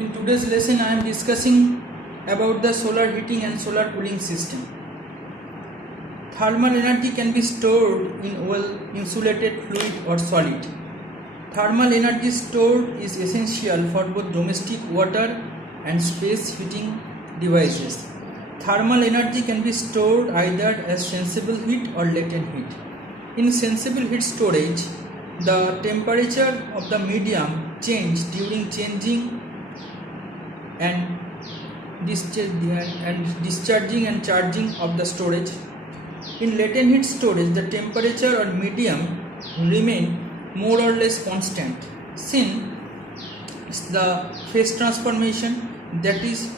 In today's lesson, I am discussing about the solar heating and solar cooling system. Thermal energy can be stored in well insulated fluid or solid. Thermal energy stored is essential for both domestic water and space heating devices. Thermal energy can be stored either as sensible heat or latent heat. In sensible heat storage, the temperature of the medium changes during changing and discharging and charging of the storage. In latent heat storage, the temperature or medium remain more or less constant since the phase transformation, that is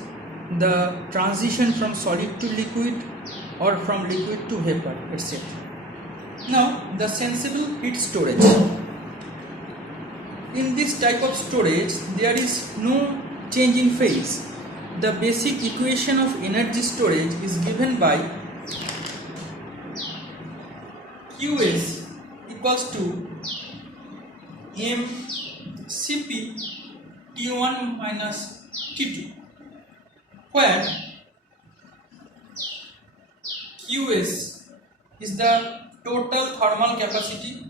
the transition from solid to liquid or from liquid to vapor, etc. Now, the sensible heat storage. In this type of storage, there is no change in phase. The basic equation of energy storage is given by Qs equals to mCp T1 minus T2, where Qs is the total thermal capacity,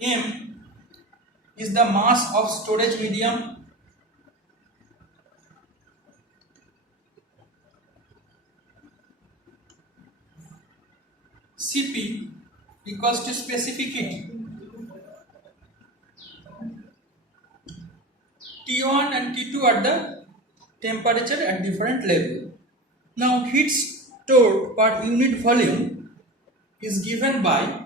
M is the mass of storage medium, Cp equals to specific heat. T1 and T2 are the temperature at different level. Now, heat stored per unit volume is given by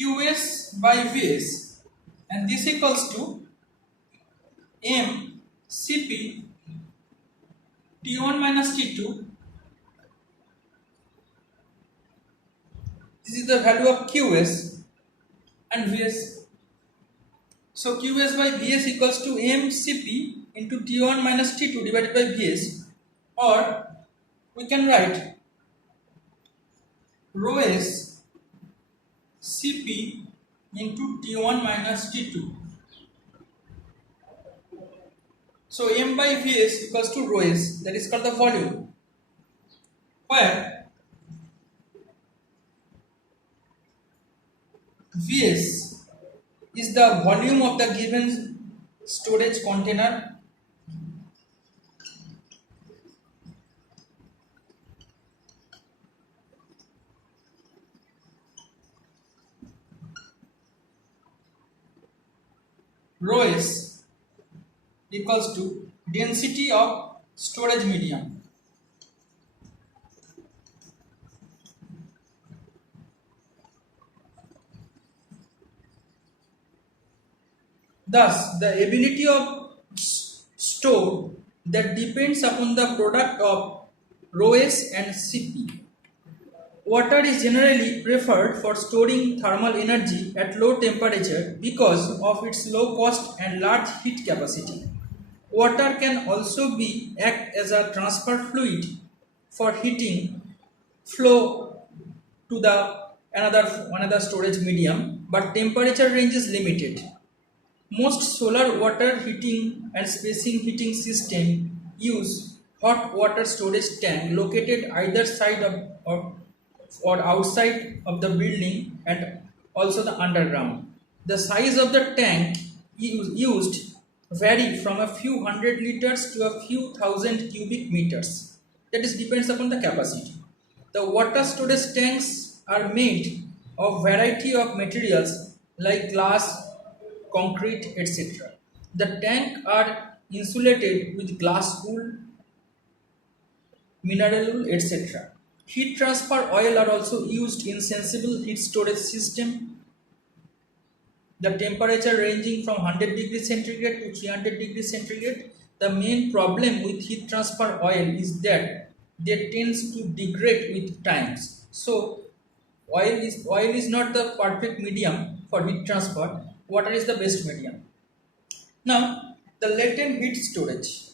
Qs by Vs, and this equals to mCp T1 minus T2. This is the value of Qs and Vs. So Qs by Vs equals to mCp into T1 minus T2 divided by Vs, or we can write rho s Cp into T1 minus T2. So m by Vs equals to rho s, that is called the volume, where Vs is the volume of the given storage container, rho s equals to density of storage medium. Thus, the ability of store that depends upon the product of rho s and Cp. Water is generally preferred for storing thermal energy at low temperature because of its low cost and large heat capacity. Water can also act as a transfer fluid for heating flow to the another storage medium, but temperature range is limited. Most solar water heating and spacing heating system use hot water storage tank located either side of or outside of the building and also the underground. The size of the tank used vary from a few hundred liters to a few thousand cubic meters. That is depends upon the capacity. The water storage tanks are made of variety of materials like glass, concrete, etc. The tank are insulated with glass wool, mineral wool, etc. Heat transfer oil are also used in sensible heat storage system. The temperature ranging from 100 degrees centigrade to 300 degrees centigrade. The main problem with heat transfer oil is that they tends to degrade with times. So oil is not the perfect medium for heat transfer. Water is the best medium. Now, the latent heat storage.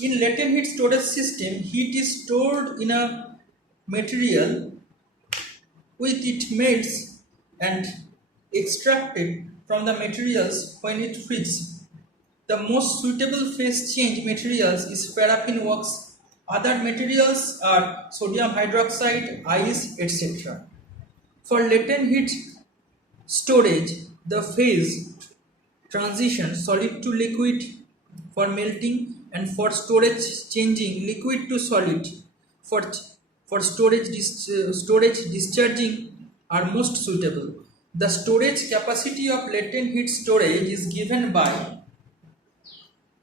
In latent heat storage system, heat is stored in a material with it melts and extracted from the materials when it freezes. The most suitable phase change materials is paraffin wax. Other materials are sodium hydroxide, ice, etc. For latent heat storage, the phase transition solid to liquid for melting, and for storage changing liquid to solid for storage discharging are most suitable. The storage capacity of latent heat storage is given by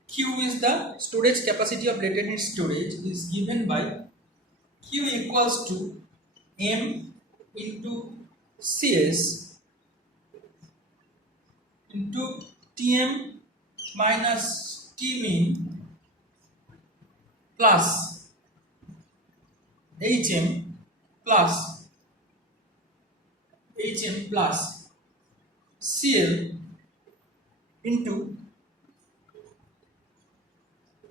Q is the storage capacity of latent heat storage is given by Q equals to M into Cs into Tm minus Tmin plus Hm plus Cl into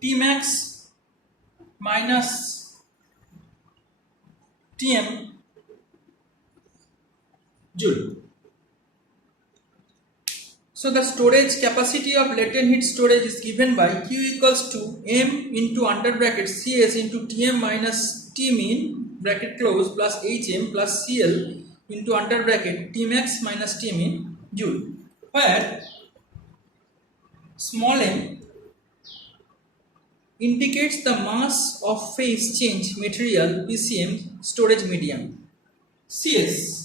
Tmax minus Tm joule. So the storage capacity of latent heat storage is given by Q equals to M into under bracket Cs into Tm minus Tmin bracket close plus Hm plus Cl into under bracket Tmax minus Tmin joule, where small m indicates the mass of phase change material PCM storage medium. Cs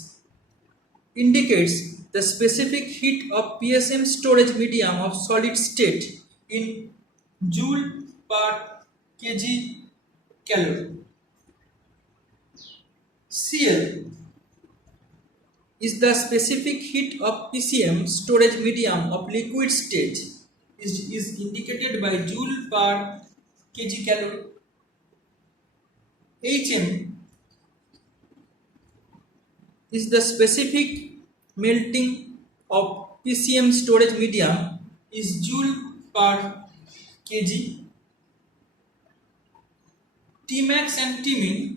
indicates the specific heat of PSM storage medium of solid state in joule per kg calorie. Cl is the specific heat of PCM storage medium of liquid state is indicated by joule per kg calorie. Hm is the specific melting of PCM storage medium is joule per kg. Tmax and Tmin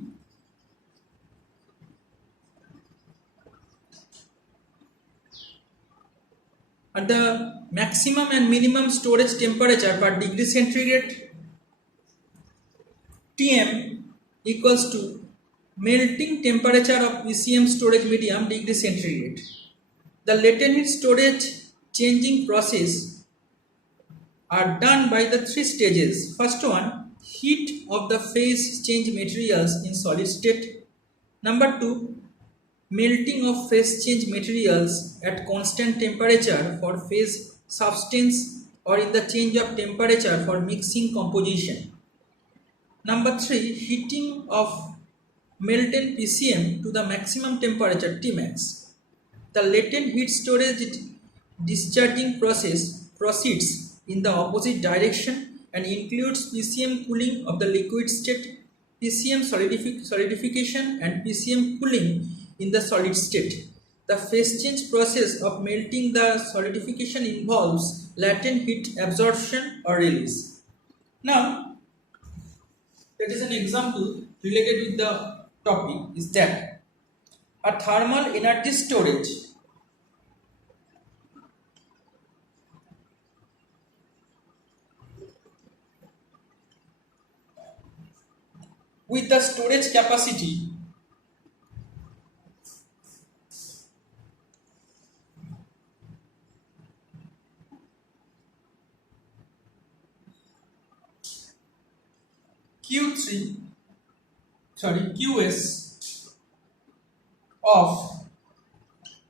are the maximum and minimum storage temperature per degree centigrade. Tm equals to melting temperature of PCM storage medium degree centigrade. The latent heat storage changing process are done by the three stages. First one, heat of the phase change materials in solid state. Number two, melting of phase change materials at constant temperature for phase substance or in the change of temperature for mixing composition. Number three, heating of melted PCM to the maximum temperature Tmax. The latent heat storage discharging process proceeds in the opposite direction and includes PCM cooling of the liquid state, PCM solidification and PCM cooling in the solid state. The phase change process of melting the solidification involves latent heat absorption or release. Now, that is an example related with the topic is that a thermal energy storage with the storage capacity QS of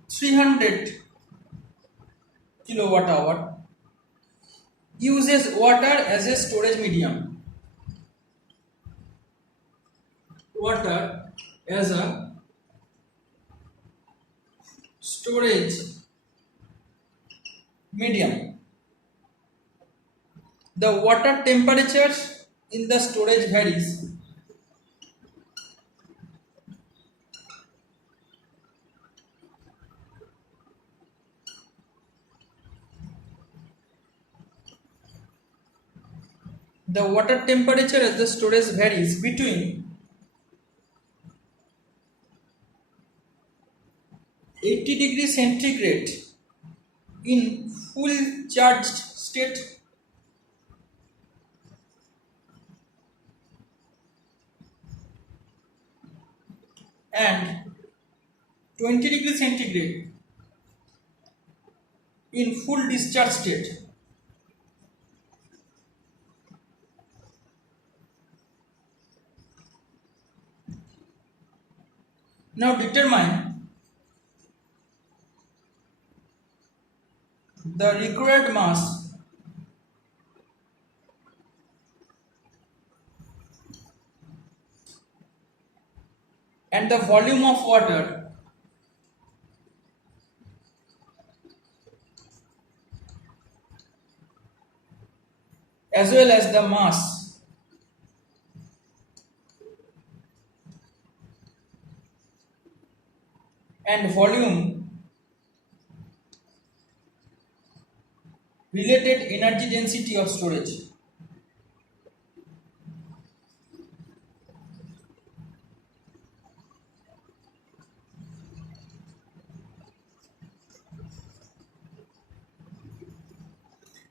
300 kilowatt hour uses water as a storage medium. Water as a storage medium. The water temperature in the storage varies. the water temperature at the storage varies between 80 degrees centigrade in full charged state and 20 degrees centigrade in full discharge state. Now determine the required mass and the volume of water as well as the mass and volume related energy density of storage.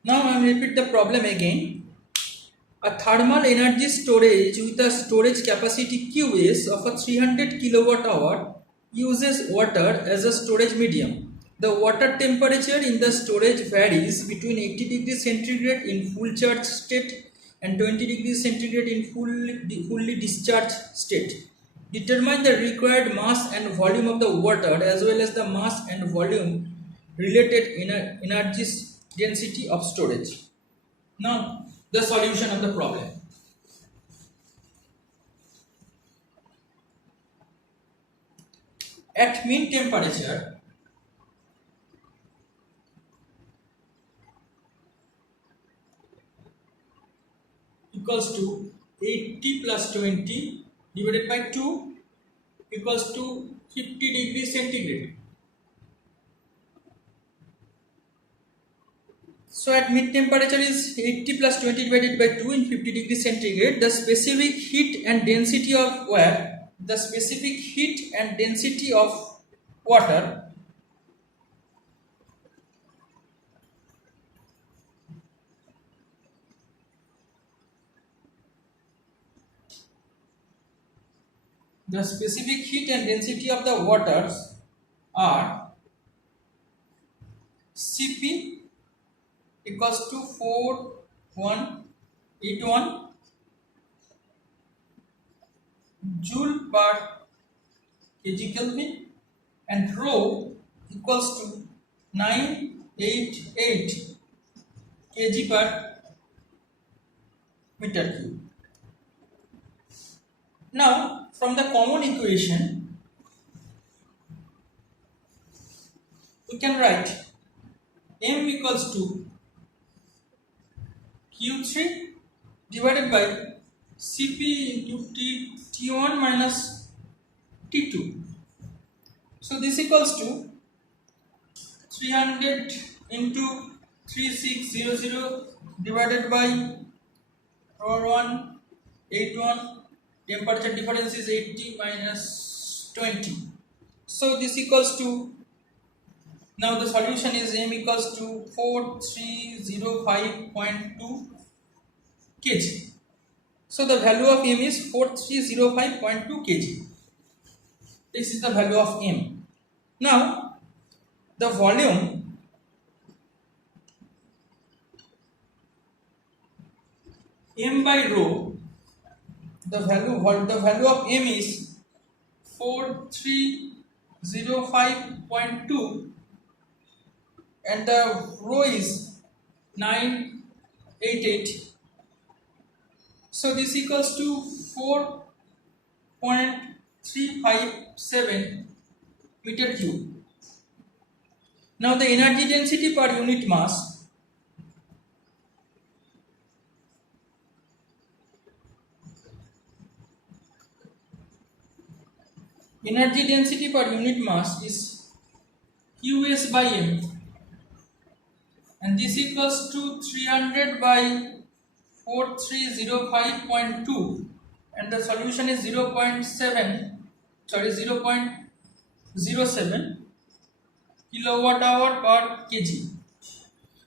Now I will repeat the problem again. A thermal energy storage with a storage capacity QS of a 300 kilowatt hour uses water as a storage medium. The water temperature in the storage varies between 80 degrees centigrade in full charged state and 20 degrees centigrade in fully discharged state. Determine the required mass and volume of the water as well as the mass and volume related energy density of storage. Now, the solution of the problem. At mean temperature, equals to 80 plus 20 divided by 2 equals to 50 degrees centigrade. So at mid temperature is 80 plus 20 divided by 2 in 50 degrees centigrade. The specific heat and density of water waters are Cp equals to 4181 joule per kg Kelvin and rho equals to 988 kg per meter cube. Now from the common equation we can write m equals to Q3 divided by Cp into T1 minus T2. So this equals to 300 into 3600 divided by 4181. Temperature difference is 80 minus 20. So this equals to, now the solution is m equals to 4305.2 kg. So the value of m is 4305.2 kg. This is the value of m. Now the volume m by rho, the value of m is 4305.2 and the rho is 988. So this equals to 4.357 meter cube. Now the energy density per unit mass is Qs by m, and this equals to 300 by 4305.2 and the solution is 0.07 kilowatt hour per kg.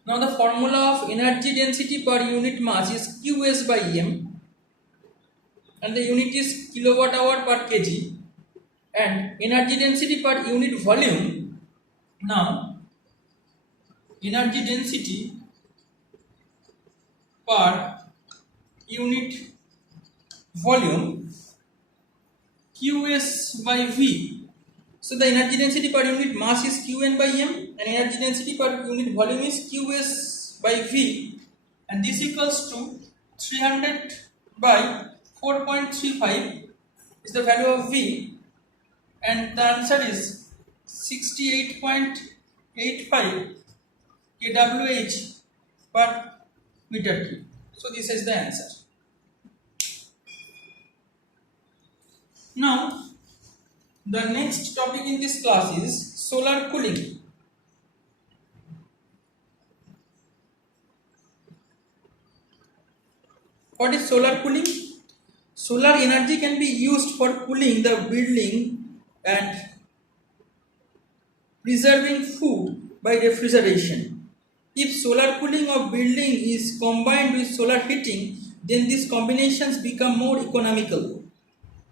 Now the formula of energy density per unit mass is Qs by M and the unit is kilowatt hour per kg, and energy density per unit volume. Now energy density per unit volume Qs by V. So the energy density per unit mass is Qn by M and energy density per unit volume is Qs by V, and this equals to 300 by 4.35 is the value of V, and the answer is 68.85 kWh per meter cube. So this is the answer. Now the next topic in this class is solar cooling. What is solar cooling? Solar energy can be used for cooling the building and preserving food by refrigeration. If solar cooling of building is combined with solar heating, then these combinations become more economical.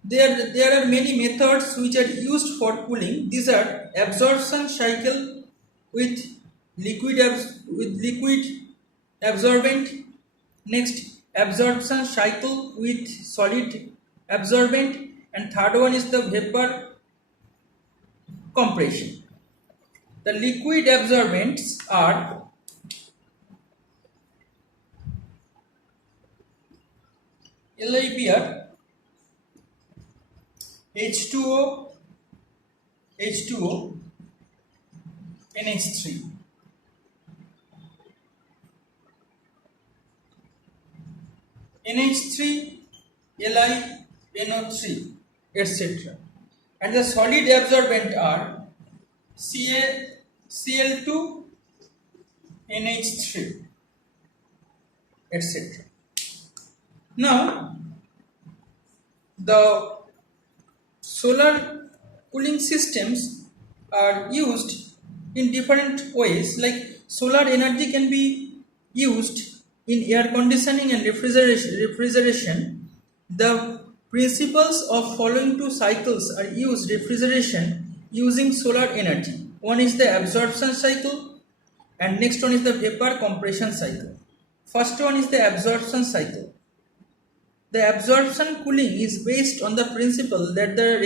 There are many methods which are used for cooling. These are absorption cycle with liquid absorbent, next absorption cycle with solid absorbent, and third one is the vapor compression. The liquid absorbents are LiBr, H2O, NH3. NH3, Li, NO3, etc. And the solid absorbent are Cl2, NH3, etc. Now, the solar cooling systems are used in different ways. Like solar energy can be used in air conditioning and refrigeration. The principles of following two cycles are used refrigeration using solar energy. One is the absorption cycle and next one is the vapor compression cycle. First one is the absorption cycle. The absorption cooling is based on the principle that the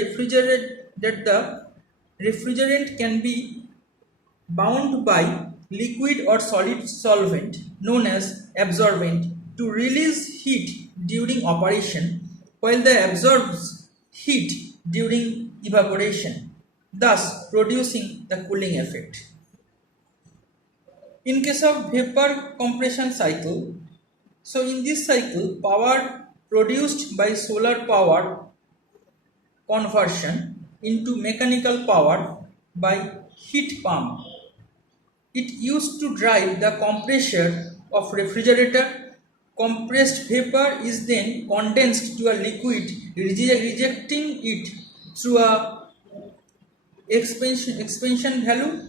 refrigerant can be bound by liquid or solid solvent known as absorbent to release heat during operation, while the absorbs heat during evaporation, thus producing the cooling effect. In case of vapor compression cycle, so in this cycle, power produced by solar power conversion into mechanical power by heat pump. It used to drive the compressor of refrigerator. Compressed vapor is then condensed to a liquid, rejecting it through a expansion valve,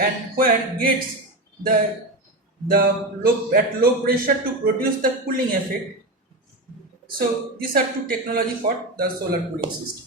and where gets at low pressure to produce the cooling effect. So these are two technology for the solar cooling system.